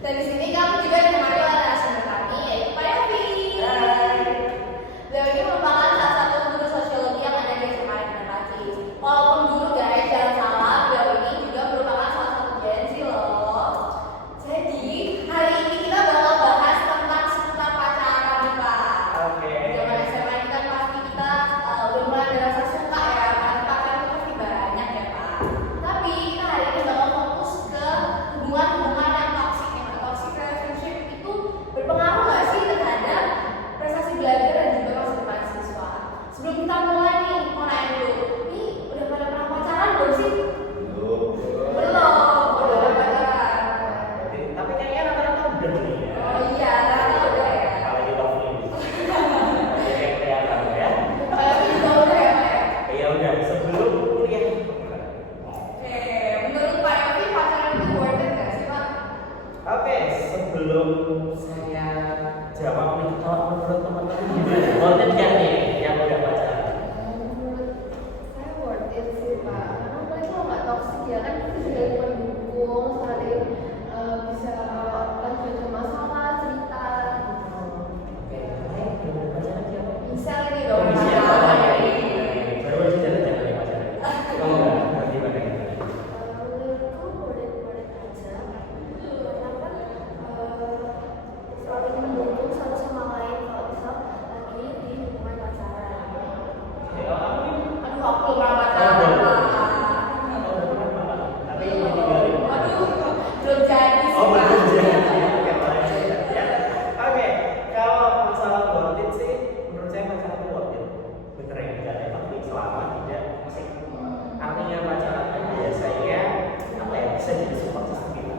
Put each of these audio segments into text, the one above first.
Dan di sini kamu juga ditemani oleh narasumber kami, yaitu Pak Yofi. Beliau ini merupakan salah satu guru sosiologi yang ada di SMA Negeri Prancis. Walaupun guru guys, jangan salah, beliau ini juga merupakan salah satu Gen Z loh. Jadi hari ini kita bakal bahas tentang seputar pacaran nih Pak. Oke. Zaman SMA ini kan pasti kita udah mulai ada rasa suka ya, karena pacaran itu pasti banyak ya Pak. Tapi kita hari ini bakal fokus ke hubungan-hubungan yang toxic relationship itu berpengaruh nggak sih terhadap prestasi belajar dan juga masa depan siswa. Sebelum kita mulai nih, mau nanya dulu, nih udah pada pernah pacaran belum sih? Belum, udah pacaran. Tapi kayaknya rata-rata udah nih ya. Oh iya, rata udah ya. Apalagi lovely. Kayak kelihatan ya. Tapi juga udah ya Pak ya? Ya udah, sebelum kuliah. Oke, menurut Pak Yofi pacaran itu worth it nggak sih Pak? Oke, sebelum saya jawab nih, kalau menurut teman-teman gimana? Worth it nggak nih yang udah pacaran? Menurut saya worth it sih Pak, karena apalagi kalau nggak toxic ya kan kita juga mendukung, saling bisa lanjut ke masalah, cerita gitu. Oke, baik, udah pacaran siapa? Misal ini dong. Oh, siapa? Baru aja jalan-jalan ya pacaran. Oh, enggak, gimana ya? Menurutku boleh-boleh aja, karena kan saling mendukung satu sama lain kalau misal lagi di hubungan pacaran. Ya, Aduh, aku belum pernah pacaran Pak. tapi ini ditinggalin. Aduh, belum jadi sih Oh, Pak. belum jadi. Oke, baik. Ya. Oke, kalau masalah worth it sih, menurut saya pacaran itu worth it. Bener ya, tidak ada tapi selama tidak toxic. Artinya pacaran kan biasanya apa ya, bisa jadi support system kita.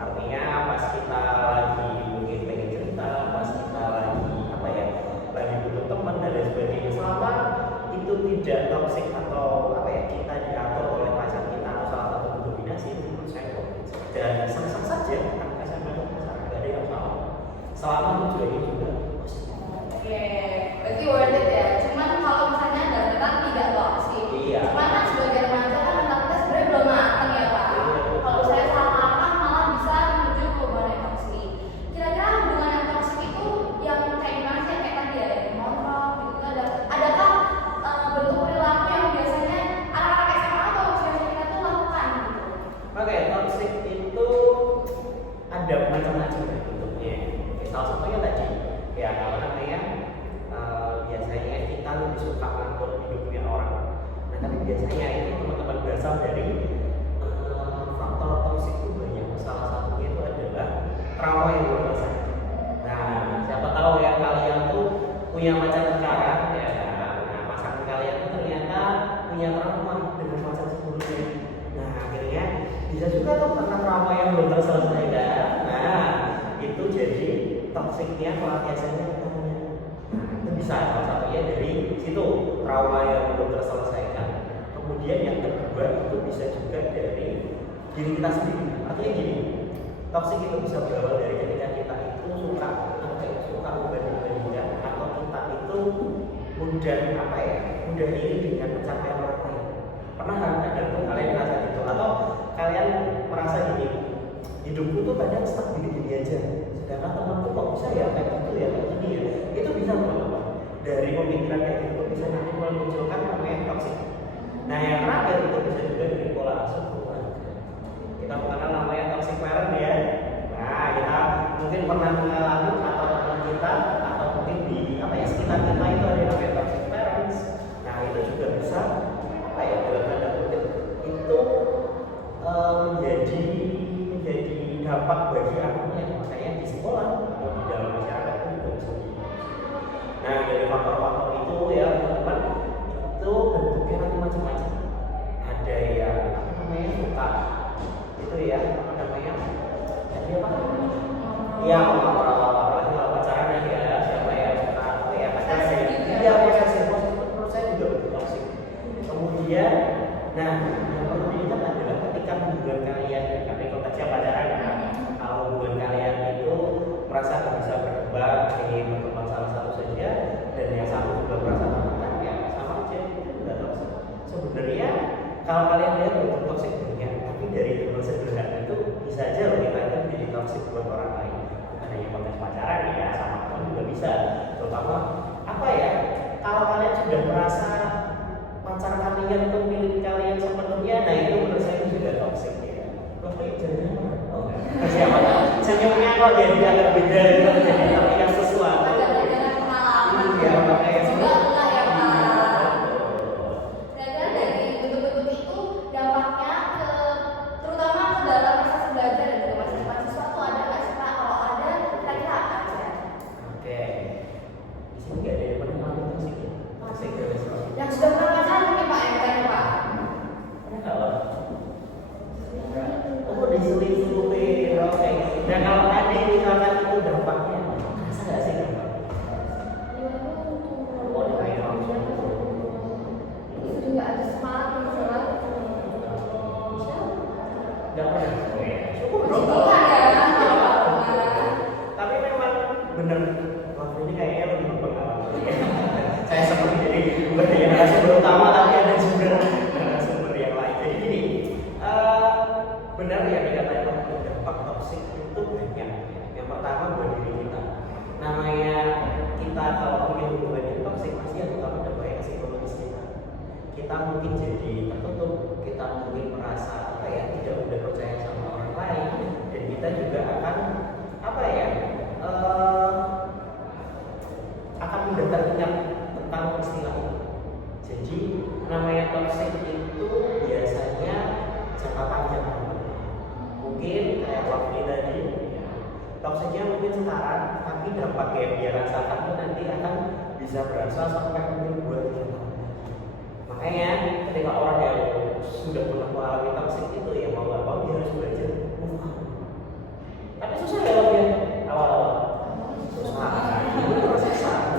Artinya pas kita lagi mungkin pengen cerita, pas kita lagi apa ya, lagi butuh teman dan lain sebagainya. Selama itu tidak toxic atau apa ya, kita diatur oleh pacar kita atau salah satu mendominasi, itu menurut saya worth it. Dan sah-sah saja anak SMA itu pacaran, nggak ada yang salah. Selama tujuannya juga positif. Oke, berarti worth it ya. Cuman kalau misalnya beneran tidak toxic. Iya. Cuman kan sebagian remaja kan anak kita sebenarnya belum matang ya Pak. Kalau saya salah langkah malah bisa menuju ke hubungan yang toxic. Kira-kira hubungan yang toxic itu yang kayak gimana sih? Kayak tadi ya, yang ngontrol gitu. Adakah bentuk perilaku yang biasanya anak-anak SMA atau usia kita tuh lakukan gitu? Oke, toxic itu ada macam-macam ya bentuknya. Oke, salah satunya tadi ya apa namanya biasanya kita lebih suka ngatur hidupnya orang. Nah tapi biasanya ini teman-teman berasal dari faktor toxic itu banyak. Salah satunya itu adalah trauma yang belum selesai. Nah siapa tahu ya kalian tuh punya pacar sekarang ya. Nah pasangan kalian tuh ternyata punya trauma dengan pacar sebelumnya. Nah akhirnya bisa juga tuh karena trauma yang belum terselesaikan. Nah itu jadi toksiknya pelampiasannya ke temannya. Nah itu bisa salah satunya dari situ trauma yang belum terselesaikan. Kemudian yang kedua itu bisa juga dari diri kita sendiri. Artinya gini, toksik itu bisa berawal dari ketika kita itu suka membanding-bandingkan atau kita itu mudah apa ya, mudah iri dengan pencapaian orang lain. Pernah kan kadang tuh kalian merasa gitu atau kalian merasa gini, hidupku tuh kadang stuck gini-gini aja, sedangkan temanku kok bisa ya kayak gitu ya, kayak gini ya. Itu bisa teman-teman dari pemikiran kayak gitu tuh bisa nanti memunculkan namanya toksik. Nah yang terakhir itu bisa juga dari pola asuh keluarga. Kita mengenal namanya toxic parent ya. Nah kita mungkin pernah mengalami atau teman kita atau mungkin di apa ya sekitar kita itu ada yang namanya toxic parents. Nah itu juga bisa apa ya dalam tanda kutip itu menjadi dampak bagi anaknya makanya di sekolah atau di dalam masyarakat itu juga bisa begitu. Nah dari faktor-faktor itu ya teman-teman itu bentuknya nanti macam-macam. Ada yang apa namanya suka itu ya apa namanya jadi apa? Iya apalagi kalau pacaran ya siapa ya suka apa ya pacaran iya posesif menurut saya juga toksik. Kemudian nah yang perlu diingat adalah ketika hubungan kalian tapi konteksnya pacaran ya kalau hubungan kalian itu merasa nggak bisa berkembang ingin berkembang salah satu saja dan yang satu juga merasa tertekan ya sama aja itu nggak toksik. Sebenarnya kalau kalian lihat bentuk toksik banyak tapi dari hal sederhana itu bisa aja loh kita itu menjadi toksik toksik buat orang lain, bukan hanya konteks pacaran ya, sama teman juga bisa. Terutama apa ya, kalau kalian sudah merasa pacar kalian itu milik kalian sepenuhnya, nah itu menurut saya juga toksik ya. Tapi jangan siapa tahu senyumnya kok jadi agak beda gitu, jadi terlihat sesuatu. Ada pengalaman. Iya, makanya Juga enggak ya Pak. Kira-kira dari bentuk-bentuk itu dampaknya ke terutama ke dalam proses belajar dan juga mahasiswa tuh ada nggak sih Pak? Kalau ada, kira-kira apa aja? Oke, di sini nggak ada yang pernah ngalamin toksik ya? Toksik relationship. Yang sudah pernah pacaran mungkin Pak yang tanya Pak. Kalau oh diselingkuhin, oke. Dan kalau tadi misalkan itu dampaknya, rasa nggak sih dampaknya? Oh, kayak langsung. Itu juga ada semangat misalnya. Nggak pernah. Syukur dong. Bukan ya. Tapi memang bener waktu ini kayaknya lebih berpengalaman. Saya seperti jadi bukan hanya narasumber utama, tapi ada juga narasumber yang lain. Jadi gini, benar ya dikatakan dampak toksik itu banyak. Yang pertama buat diri kita. Namanya kita kalau punya hubungan yang toksik pasti yang utama dampaknya ke psikologis kita. Kita mungkin jadi tertutup, kita mungkin merasa apa ya tidak mudah percaya sama orang lain, dan kita juga akan apa ya akan mudah teringat tentang istilah itu. Jadi namanya toksik itu biasanya jangka panjang. Mungkin kayak waktu tadi, ya, toksiknya mungkin sekarang, tapi dampak yang dia rasakan itu nanti akan bisa berasa sampai mungkin 2-3 tahun. Makanya ketika orang yang sudah pernah mengalami toksik itu ya mau nggak mau dia harus belajar move on. Tapi susah ya loh ya awal-awal.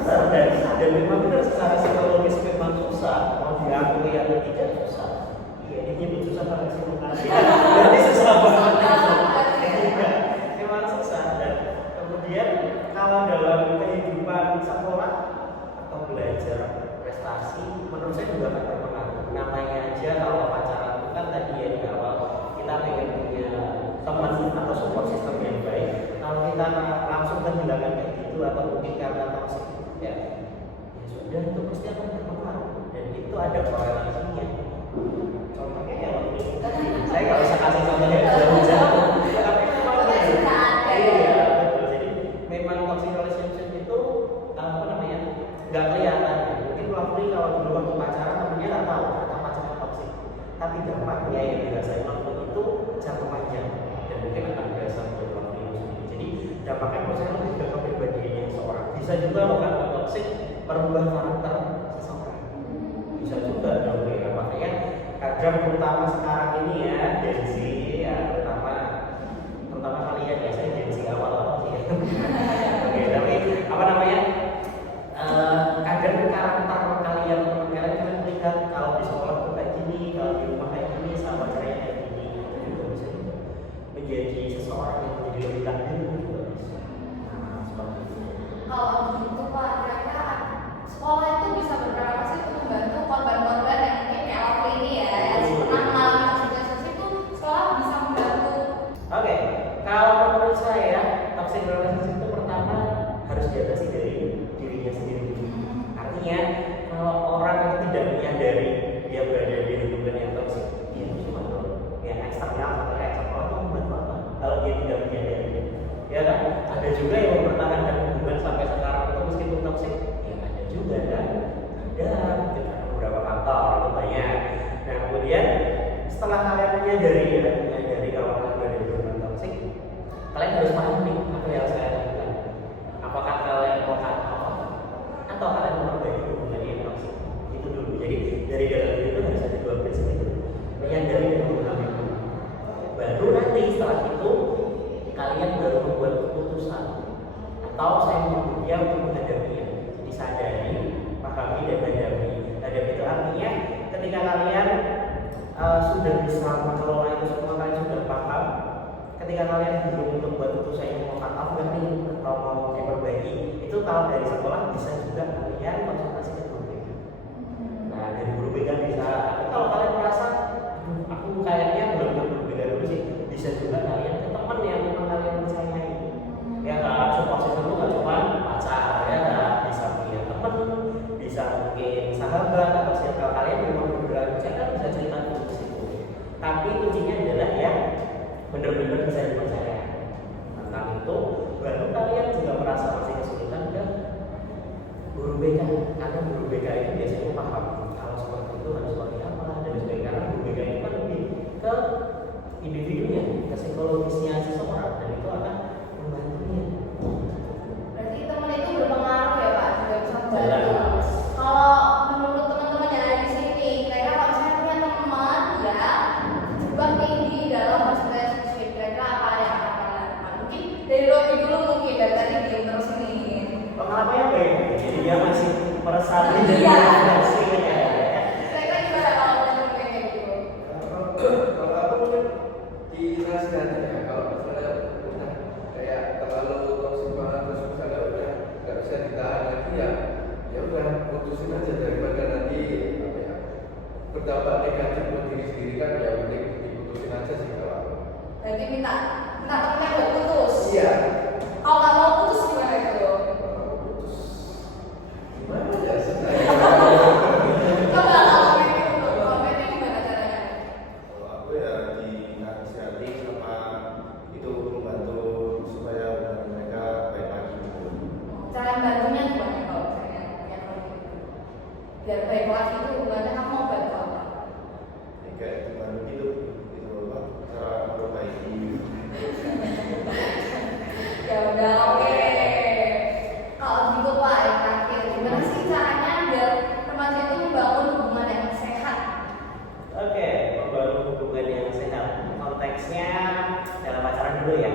Susah, dan memang benar secara psikologis memang susah. Mau diakui atau tidak susah. Iya, ini nyebut susah banget sih makasih. Jadi susah banget. Memang susah. Dan kemudian kalau dalam kehidupan sekolah atau belajar prestasi, menurut saya juga akan berpengaruh. Namanya aja kalau pacaran itu kan tadi ya di awal kita pengen punya teman atau support system yang baik. Kalau kita langsung kehilangan kayak gitu atau mungkin karena toksik ya sudah itu pasti akan berpengaruh, dan itu ada korelasinya. Contohnya ya waktu itu saya nggak usah kasih contoh yang jauh-jauh, tapi memang iya betul. Jadi memang toxic relationship itu apa namanya nggak kelihatan. Mungkin waktu kalau dulu waktu pacaran temennya nggak tahu kata pacaran toxic, tapi dampaknya yang dirasain waktu itu jangka panjang dan mungkin akan berasa buat waktu itu sendiri. Jadi dampaknya menurut saya lebih ke kepribadiannya seseorang. Bisa juga bukan toxic merubah karakter seseorang. Bisa juga dong ya. Makanya kadang terutama sekarang ini ya Gen Z ya terutama kalian ya, saya Gen Z awal-awal sih ya. Oke, tapi apa namanya kadang karakter kalian kalian melihat kalau di sekolah tuh kayak gini, kalau di rumah kayak gini, sama caranya kayak gini, itu juga bisa menjadi seseorang yang menjadi lebih tangguh juga bisa. Nah, seperti itu. Kalau gitu Pak, kira-kira sekolah itu bisa berperan apa sih untuk membantu korban-korban yang mungkin kayak waktu ini ya, yang pernah mengalami toxic itu sekolah bisa membantu. Oke, kalau menurut saya toxic relationship itu pertama harus diatasi dari dirinya sendiri. Artinya kalau orang itu tidak menyadari dia berada di hubungan yang toxic, dia cuma yang eksternal atau kayak sekolah itu membantu apa? Kalau dia tidak menyadari, ya kan? Ada juga yang mempertahankan hubungan sampai sekarang itu meskipun toxic, ya ada juga kan? Ada mungkin beberapa faktor itu banyak. Nah kemudian setelah kalian menyadari kalau kalian berada di hubungan toxic, kalian harus paham nih apa yang saya lakukan. Apakah kalian mau cut off atau kalian memperbaiki hubungan yang toxic? Itu dulu. Jadi dari dalam diri itu harus ada 2 prinsip itu, menyadari dan memahami. Baru nanti setelah itu kalian baru membuat keputusan atau saya menyebut dia untuk menghadapinya. Jadi sadari, pahami dan hadapi. Hadapi itu artinya ketika kalian sudah bisa mengelola itu semua, kalian sudah paham. Ketika kalian belum untuk buat keputusan yang mau cut off nih atau mau diperbaiki, itu kalau dari sekolah bisa juga kalian konsultasi ke guru BK. Nah dari guru BK bisa. Tapi kalau kalian merasa, aduh aku kayaknya belum ke guru BK dulu sih, bisa juga kalian ke teman yang memang kalian benar-benar bisa dipercaya tentang itu, baru kalian juga merasa masih kesulitan ke guru BK, karena guru BK itu biasanya paham kalau seperti itu harus seperti apa dan sebagainya. Karena guru BK itu kan lebih ke individunya, ke psikologisnya seseorang, dan itu akan membantunya. Berarti teman itu berpengaruh ya Pak, juga bisa membantu. Jelas. Kalau menurut teman-teman yang ada di sini, kira-kira kalau misalnya punya teman ya terjebak nih di dalam relationship, kira-kira apa yang akan kalian lakukan? Mungkin dari Robi dulu, mungkin dari tadi diem terus nih. Pengalamannya baik, jadi dia masih meresapi dari Iya. hasilnya. Kira-kira gimana kalau teman kayak gitu? Kalau aku mungkin dinasihati ya, kalau misalnya udah kayak terlalu toksik banget terus misalnya udah nggak bisa ditahan lagi ya udah putusin aja, daripada nanti apa ya berdampak negatif buat diri sendiri kan, ya mending diputusin aja sih kalau aku. Berarti minta temennya buat putus. Iya. Kalau nggak mau putus gimana itu? Kalau putus gimana ya sebenarnya? Coba kalau Meti gimana caranya? Kalau aku ya dinasihati sama itu membantu supaya hubungan mereka baik lagi gitu. Cara bantunya gimana kalau misalnya yang biar baik lagi itu hubungannya kamu mau bantu apa? Ya, kayak gimana gitu apa cara memperbaiki. Ya udah oke. Kalau gitu Pak yang terakhir, gimana sih caranya biar remaja itu membangun hubungan yang sehat? Oke, membangun hubungan yang sehat. Konteksnya dalam pacaran dulu ya.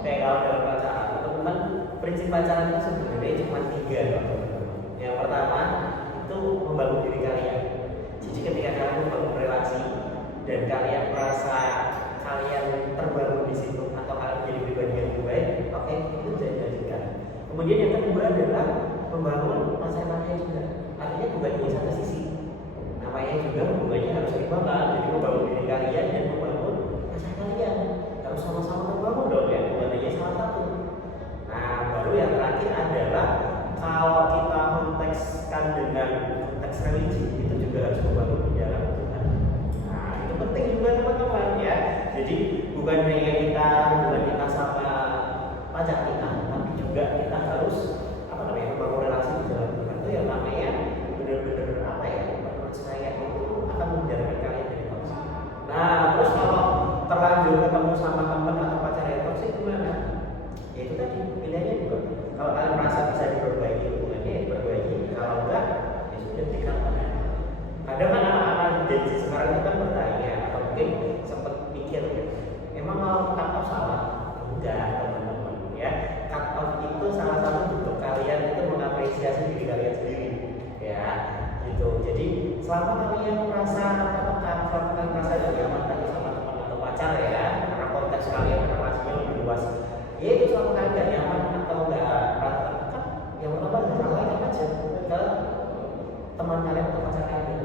Oke, kalau dalam pacaran, teman-teman, prinsip pacaran itu sebenarnya cuma 3 loh. Yang pertama itu membangun diri kalian. Jadi ketika kalian membangun relasi dan kalian merasa kalian terbangun di situ atau kalian menjadi pribadi yang lebih baik, oke, itu jadikan. Kemudian yang kedua adalah membangun rasa empati juga. Artinya bukan hanya satu sisi. Namanya juga hubungannya harus seimbang. Jadi membangun diri kalian dan membangun rasa kalian harus sama-sama terbangun dong ya, bukan hanya salah satu. Nah, baru yang terakhir adalah kalau kita kontekskan dengan konteks religi, itu juga harus membangun di dalam Tuhan. Nah, itu penting juga teman-teman ya. Jadi bukan hanya kita hubungan kita sama pacar kita, tapi juga kita harus membangun relasi di dalam Tuhan. Itu yang namanya benar-benar apa ya? Menurut saya itu akan menjadikan kalian jadi toksik. Nah, terus kalau terlanjur ketemu sama teman atau pacar yang toksik gimana? Ya itu tadi pilihannya juga. Kalau kalian merasa bisa diperbaiki hubungannya, ya diperbaiki. Kalau enggak, ya sudah tinggalkan. Kadang kan anak-anak Gen Z sekarang itu kan bertanya atau mungkin sempat mikir, emang kalau cut off salah? Enggak, teman-teman ya. Cut off itu salah satu bentuk kalian itu mengapresiasi diri kalian sendiri, ya. Gitu. Jadi selama kalian merasa tertekan, selama kalian merasa gak nyaman tadi sama teman atau pacar ya, karena konteks kalian relasinya lebih luas. Ya itu selama kalian gak nyaman atau gak merasa tertekan, yang pertama sampaikan aja ke teman kalian atau pacar kalian.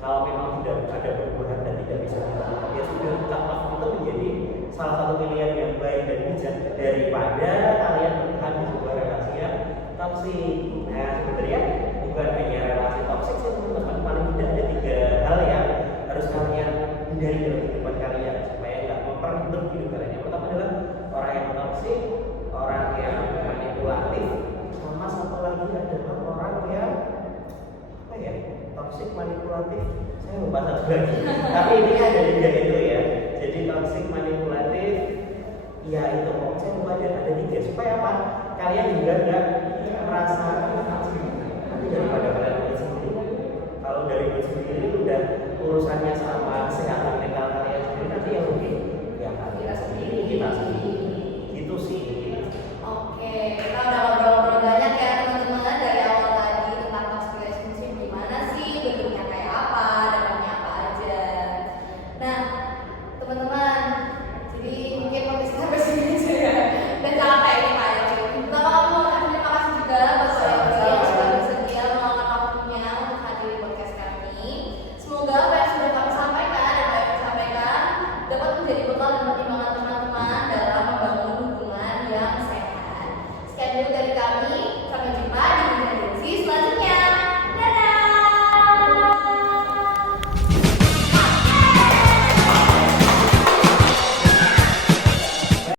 Kalau memang tidak ada perubahan dan tidak bisa dilakukan, ya sudah, cut off itu menjadi salah satu pilihan yang baik dan bijak daripada kalian bertahan di sebuah relasi yang toksik. Nah, sebenarnya bukan hanya relasi toksik sih teman-teman, paling tidak ada 3 hal yang harus kalian hindari dalam kehidupan kalian supaya nggak memperburuk hidup kalian. Yang pertama adalah orang yang toksik, orang yang manipulatif, sama satu lagi adalah orang yang apa ya, toksik, manipulatif. Saya lupa satu lagi. Tapi ini ada 3 itu ya. Jadi toksik, manipulatif, ya itu saya lupa ada 3 supaya apa? Kalian juga nggak merasa nanti daripada kalian sendiri. Kalau dari diri sendiri udah urusannya sama kesehatan